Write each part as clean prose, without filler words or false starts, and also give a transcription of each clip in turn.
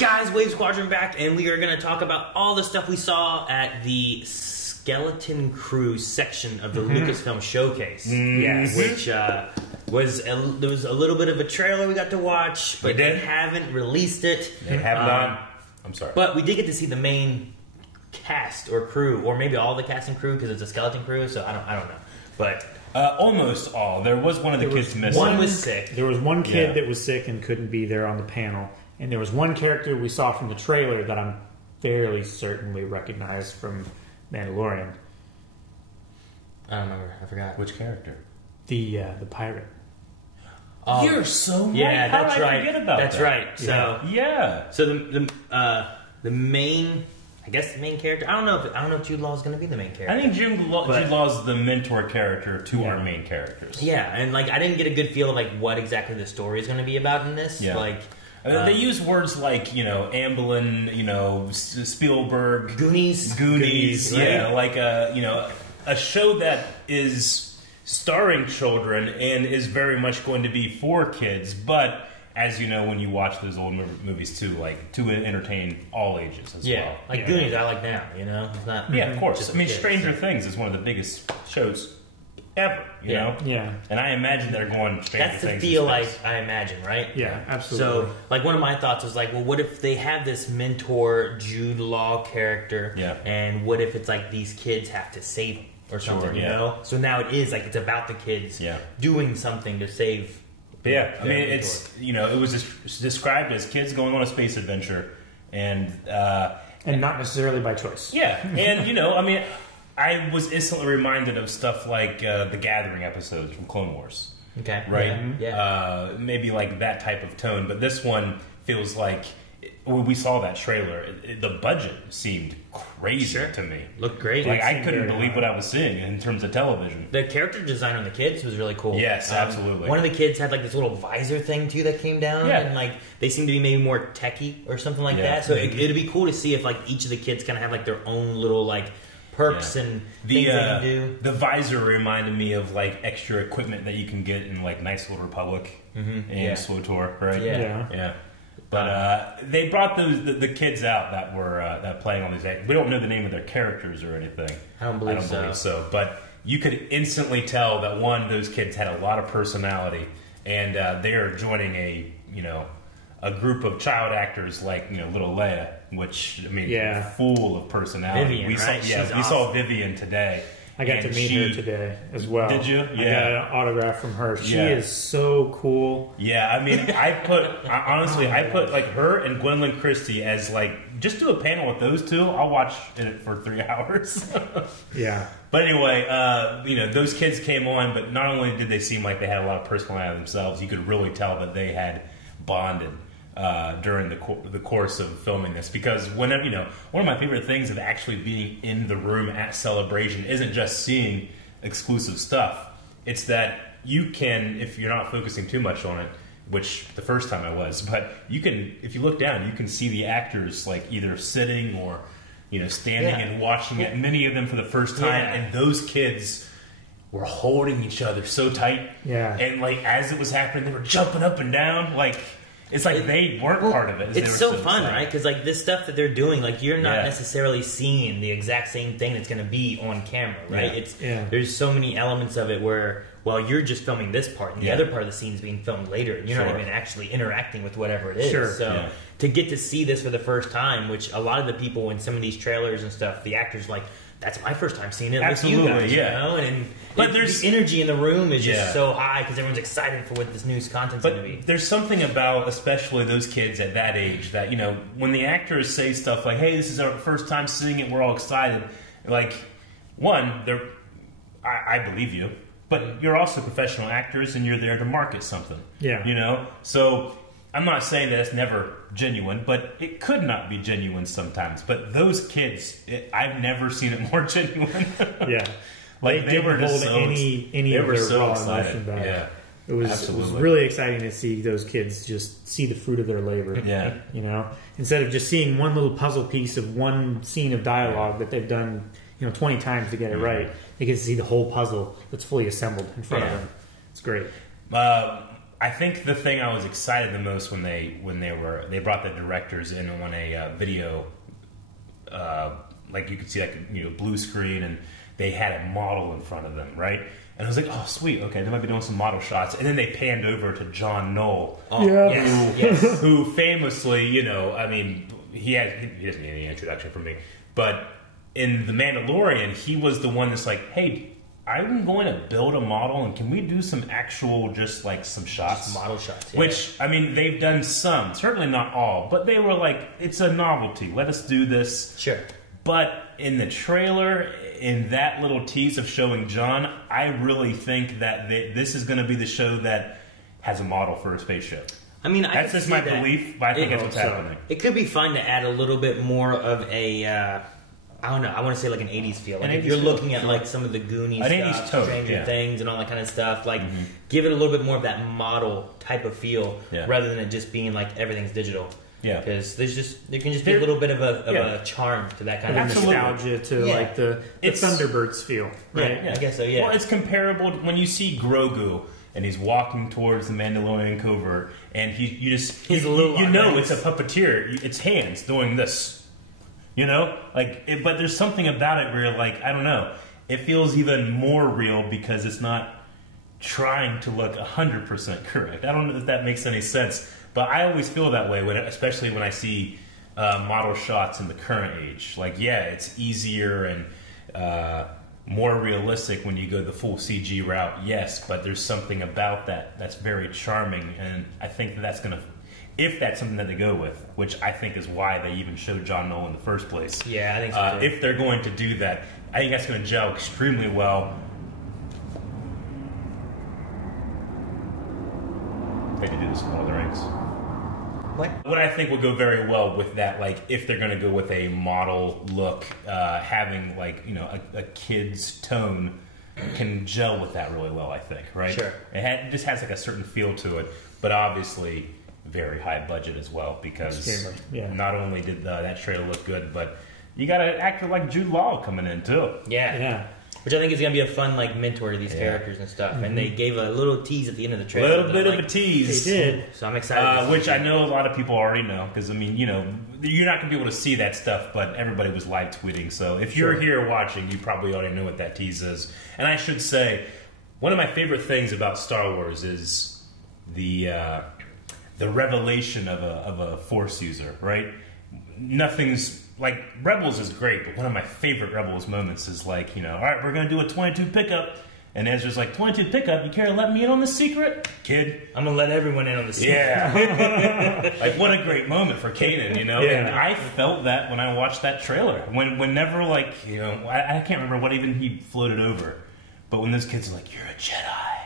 Guys, Wave Squadron back, and we are going to talk about all the stuff we saw at the Skeleton Crew section of the Lucasfilm Showcase. Yes. Which there was a little bit of a trailer we got to watch, but they haven't released it. They have not. I'm sorry. But we did get to see the main cast or crew, or maybe all the cast and crew, because it's a Skeleton Crew, so I don't know. But almost all. There was one of the kids missing. one was sick. There was one kid that was sick and couldn't be there on the panel. And there was one character we saw from the trailer that I'm fairly certain we recognized from Mandalorian. I don't remember. I forgot. Which character? The pirate. Oh, You're so right. Yeah, How that's did I right. forget about that's that? right. So So the main, I guess the main character. I don't know if Jude Law is going to be the main character. I think Jude Law's the mentor character to our main characters. Yeah, and like I didn't get a good feel of like what exactly the story is going to be about in this. Yeah. Like they use words like Amblin, Spielberg, Goonies, yeah, right? like a show that is starring children and is very much going to be for kids, but as you know, when you watch those old movies too, like to entertain all ages as well. Like Goonies, I like now. It's not. Of course. I mean, kids. Stranger Things is one of the biggest shows ever. You know. Yeah. And I imagine they're going. Stranger That's the Things feel I imagine, right? Yeah, absolutely. So, like, one of my thoughts was like, well, what if they have this mentor Jude Law character, and what if it's like these kids have to save him or something, you know? So now it is like it's about the kids doing something to save. Yeah, I mean, it's it was just described as kids going on a space adventure, and not necessarily by choice. Yeah, and I mean, I was instantly reminded of stuff like the Gathering episodes from Clone Wars. Okay, right? Yeah. Maybe like that type of tone, but this one feels like when we saw that trailer, the budget seemed crazy to me. Looked great. Like I couldn't believe what I was seeing in terms of television. The character design on the kids was really cool. Yes, absolutely. One of the kids had like this little visor thing too that came down, and like they seemed to be maybe more techie or something like that. So it'd be cool to see if like each of the kids kind of have like their own little like perks and things they can do. The visor reminded me of like extra equipment that you can get in like Nice Little Republic and SWTOR, right? Yeah. But they brought the kids out that were that playing on these. We don't know the name of their characters or anything. I don't believe so. But you could instantly tell that those kids had a lot of personality, and they are joining a group of child actors like little Leia, which I mean, full of personality. Vivian, right? We saw Vivian today. I got to meet her today as well. Did you? I got an autograph from her. She is so cool. Yeah, I mean, I put like her and Gwendolyn Christie as like just do a panel with those two. I'll watch it for 3 hours. Yeah. But anyway, those kids came on, but not only did they seem like they had a lot of personality themselves, you could really tell that they had bonded during the course of filming this, because whenever one of my favorite things of actually being in the room at Celebration isn't just seeing exclusive stuff. It's that you can, if you're not focusing too much on it, which the first time I was, but you can, if you look down, you can see the actors like either sitting or standing and watching it. Many of them for the first time, and those kids were holding each other so tight. Yeah, and like as it was happening, they were jumping up and down like. It's like they weren't part of it. It's so fun, right? Because like this stuff that they're doing, like you're not necessarily seeing the exact same thing that's going to be on camera, right? There's so many elements of it where, well, you're just filming this part, and the other part of the scene is being filmed later, and you're not even actually interacting with whatever it is. So to get to see this for the first time, which a lot of the people in some of these trailers and stuff, the actors like, that's my first time seeing it with you guys, but there's the energy in the room is just so high because everyone's excited for what this new content's going to be. There's something about, especially those kids at that age, that when the actors say stuff like, "Hey, this is our first time seeing it, we're all excited." Like, one, I believe you, but you're also professional actors and you're there to market something. Yeah, so. I'm not saying that it's never genuine, but it could not be genuine sometimes. But those kids, I've never seen it more genuine. Like they were just so any of their raw emotion back. Yeah, it was really exciting to see those kids just see the fruit of their labor. Yeah, instead of just seeing one little puzzle piece of one scene of dialogue that they've done 20 times to get it right, they get to see the whole puzzle that's fully assembled in front of them. It's great. I think the thing I was excited the most when they brought the directors in on a video, like you could see blue screen, and they had a model in front of them, right? And I was like, oh, sweet, okay, they might be doing some model shots. And then they panned over to John Knoll, who famously, he doesn't need any introduction from me, but in The Mandalorian, he was the one that's like, hey, I'm going to build a model, and can we do some actual, just like some shots? Just model shots, Which, they've done some, certainly not all, but they were like, it's a novelty, let us do this. Sure. But in the trailer, in that little tease of showing John, I really think that this is going to be the show that has a model for a spaceship. That's just my belief, but I think that's what's happening. It could be fun to add a little bit more of a, I don't know, I want to say like an 80s feel. Like if you're looking at like some of the Goonies stuff, Stranger Things and all that kind of stuff, like give it a little bit more of that model type of feel rather than it just being like everything's digital. Yeah, because there can just be a little bit of a charm to that kind of nostalgia to like the Thunderbirds feel, right? Yeah, I guess so. Yeah. Well, it's comparable when you see Grogu and he's walking towards the Mandalorian covert, and it's a puppeteer. It's hands doing this, but there's something about it where you're like, I don't know, it feels even more real because it's not trying to look 100% correct. I don't know if that makes any sense. But I always feel that way, especially when I see model shots in the current age. Like, it's easier and more realistic when you go the full CG route, yes, but there's something about that that's very charming, and I think that's going to, if that's something that they go with, which I think is why they even showed John Knoll in the first place. Yeah, I think so too. If they're going to do that, I think that's going to gel extremely well. They could do this in Lord of the Rings. What I think will go very well with that, like if they're going to go with a model look, having like a kid's tone can gel with that really well. I think, right? Sure. It just has like a certain feel to it, but obviously very high budget as well because not only did that trailer look good, but you got an actor like Jude Law coming in too. Yeah. Which I think is going to be a fun mentor to these characters and stuff. And they gave a little tease at the end of the trailer. A little bit of a tease. They did. So I'm excited. Which I know a lot of people already know. Because, you're not going to be able to see that stuff, but everybody was live tweeting. So if you're here watching, you probably already know what that tease is. And I should say, one of my favorite things about Star Wars is the revelation of a Force user, right? Nothing's... Like, Rebels is great, but one of my favorite Rebels moments is like, all right, we're going to do a 22 pickup. And Ezra's like, 22 pickup? You care to let me in on the secret? Kid, I'm going to let everyone in on the secret. Yeah. Like, what a great moment for Kanan, Yeah. And I felt that when I watched that trailer. Whenever, like, I can't remember what even he floated over. But when those kids are like, you're a Jedi.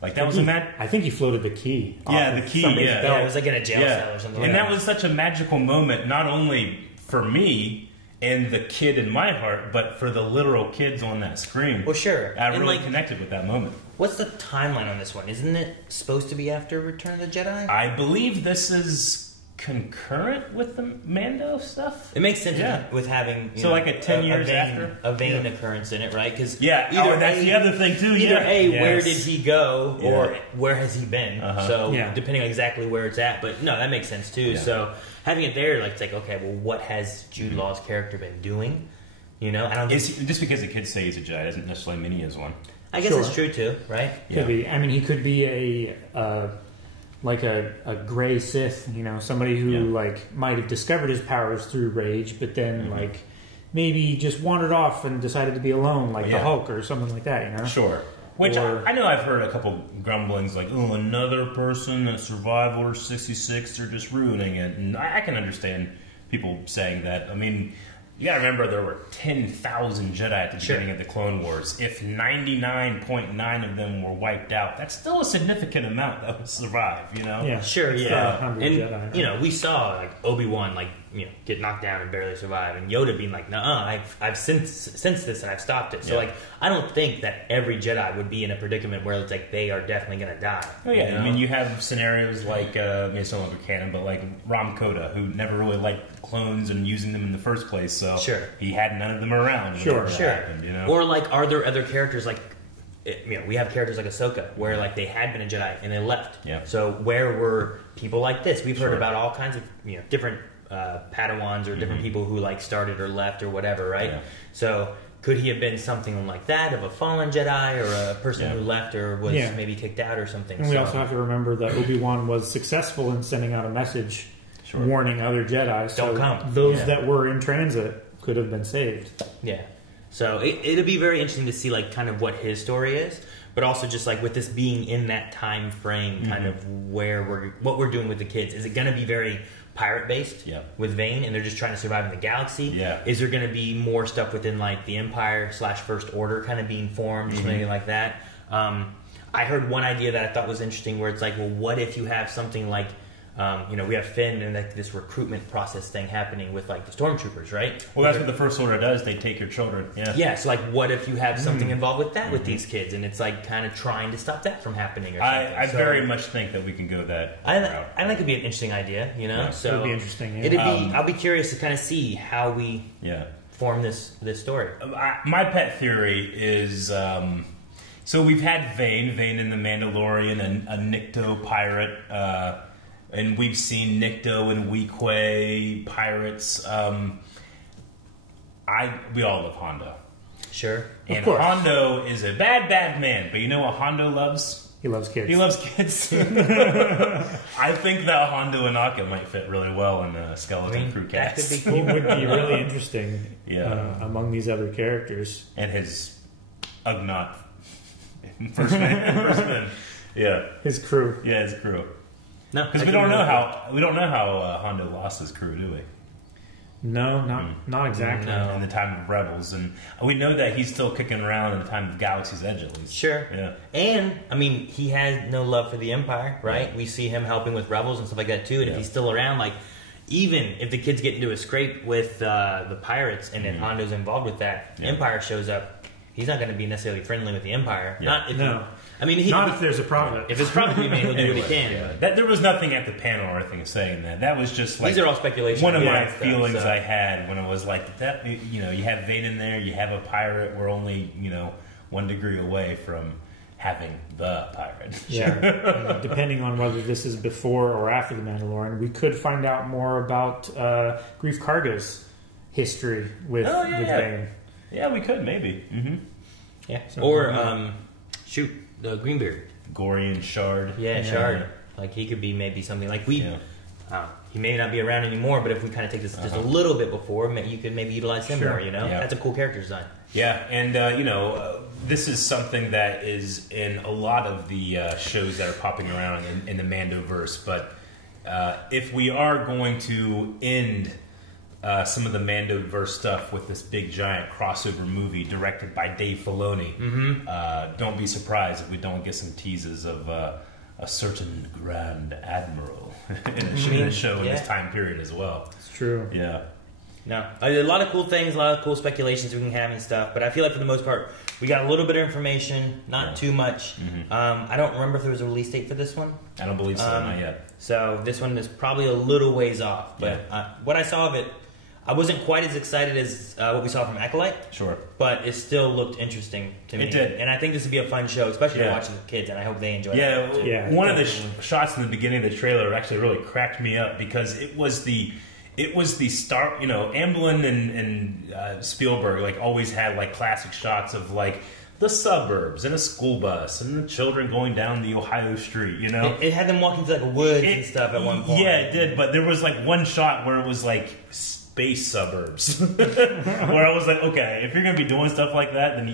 Like, that was I think he floated the key. Yeah, the key, Yeah, it was like in a jail cell or something. And that was such a magical moment, not only for me and the kid in my heart, but for the literal kids on that screen. Well, sure. I really connected with that moment. What's the timeline on this one? Isn't it supposed to be after Return of the Jedi? I believe this is concurrent with the Mando stuff. It makes sense with having like a 10 years after a vain occurrence in it, right? Because that's the other thing too. Where did he go, or where has he been? So depending on exactly where it's at, but no, that makes sense too. Yeah. So having it there, like it's like, okay, well, what has Jude Law's character been doing? I don't. Just because the kids say he's a Jedi doesn't necessarily mean he is one. I guess it's true too, right? Could be. He could be a gray Sith, somebody who might have discovered his powers through rage, but then maybe just wandered off and decided to be alone, the Hulk or something like that. Sure. Which I know I've heard a couple grumblings like, oh, another person at Survival or 66, they're just ruining it, and I can understand people saying that. You gotta remember there were 10,000 Jedi at the beginning of the Clone Wars. If 99.9 of them were wiped out, that's still a significant amount that would survive, Yeah, sure, yeah. And, Jedi, we saw, Obi-Wan, get knocked down and barely survive, and Yoda being like, "Nuh-uh, I've sensed this and I've stopped it." So I don't think that every Jedi would be in a predicament where it's like they are definitely going to die. Oh yeah, you have scenarios like it's no longer canon, but like Ram Koda, who never really liked clones and using them in the first place, so he had none of them around. Sure. Happened, Or are there other characters we have characters like Ahsoka, where like they had been a Jedi and they left. Yeah. So where were people like this? We've heard about all kinds of different Padawans or different people who like started or left or whatever, right? Yeah. So could he have been something like that, of a fallen Jedi or a person who left or was maybe kicked out or something? And we also have to remember that Obi-Wan was successful in sending out a message warning other Jedi. So don't come. Those that were in transit could have been saved. Yeah. So it'll be very interesting to see like kind of what his story is, but also just like with this being in that time frame, kind of what we're doing with the kids. Is it going to be very pirate based with Vane, and they're just trying to survive in the galaxy? Yeah. Is there going to be more stuff within like the Empire / First Order kind of being formed, or something like that? I heard one idea that I thought was interesting, where it's like, well, what if you have something like we have Finn and like this recruitment process thing happening with like the stormtroopers, right? Well, that's what the First Order does. They take your children. Yeah. Yeah. So like, what if you have something involved with that with these kids, and it's like kind of trying to stop that from happening? Or something. I very much think that we can go that route. I think it'd be an interesting idea. So it'd be interesting. Yeah. It'd be. I'll be curious to kind of see how we form this story. My pet theory is. So we've had Vane in The Mandalorian, a Nikto pirate. And we've seen Nikto and Weequay pirates. We all love Hondo. Sure. And Hondo is a bad man. But you know what Hondo loves? He loves kids. He loves kids. I think that Hondo and Akka might fit really well in a Skeleton Crew cast. That could be cool. He would be really interesting among these other characters. And his Ugnaught first man. Yeah. His crew. Yeah, his crew. No, because we don't know how Hondo lost his crew, do we? No, not exactly. No. In the time of Rebels, and we know that he's still kicking around in the time of Galaxy's Edge, at least. Sure. Yeah. And I mean, he has no love for the Empire, right? We see him helping with Rebels and stuff like that too. And if he's still around, like, even if the kids get into a scrape with the pirates, and then Hondo's involved with that, Empire shows up. He's not going to be necessarily friendly with the Empire. Yeah. Not if there's a profit. If it's profit, he'll do what he can. Yeah. There was nothing at the panel or anything saying that. That was just like these are all speculation. One of my feelings I had when it was like that. You have Vane in there. You have a pirate. We're only 1 degree away from having the pirate. Yeah. Depending on whether this is before or after the Mandalorian, we could find out more about Grief Karga's history with Vane. Yeah, we could maybe. Mm-hmm. Yeah. Or the Greenbeard. Gorian Shard. Yeah, Shard. Like, he could be maybe something like he may not be around anymore, but if we kind of take this just a little bit before, you could maybe utilize him more, That's a cool character design. Yeah, and, this is something that is in a lot of the shows that are popping around in the Mandoverse, but if we are going to end some of the Mandoverse stuff with this big giant crossover movie directed by Dave Filoni. Don't be surprised if we don't get some teases of a certain Grand Admiral in the show in this time period as well. It's true. Yeah. No, a lot of cool things, a lot of cool speculations we can have and stuff, but I feel like for the most part, we got a little bit of information, not too much. I don't remember if there was a release date for this one. I don't believe so, not yet. So this one is probably a little ways off, but what I saw of it, I wasn't quite as excited as what we saw from Acolyte. Sure. But it still looked interesting to me. It did. And I think this would be a fun show, especially to watch with kids, and I hope they enjoy it. One of the shots in the beginning of the trailer actually really cracked me up because it was the start, Amblin and Spielberg like always had like classic shots of like the suburbs and a school bus and the children going down the Ohio street, It had them walking through like woods and stuff at one point. Yeah, it did, but there was like one shot where it was like space suburbs where I was like, okay, if you're going to be doing stuff like that, then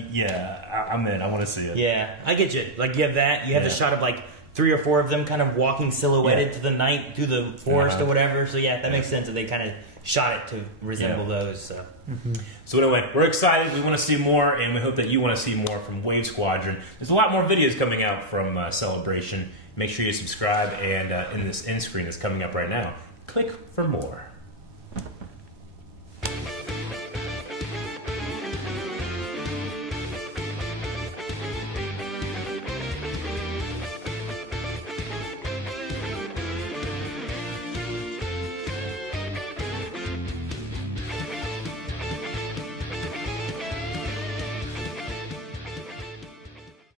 I'm in. I want to see it. Yeah, I get you. Like, you have that. You have the shot of like 3 or 4 of them kind of walking silhouetted to the night through the forest or whatever. So that makes sense that they kind of shot it to resemble those. So. So anyway, we're excited. We want to see more, and we hope that you want to see more from Wave Squadron. There's a lot more videos coming out from Celebration. Make sure you subscribe, and in this end screen that's coming up right now, click for more.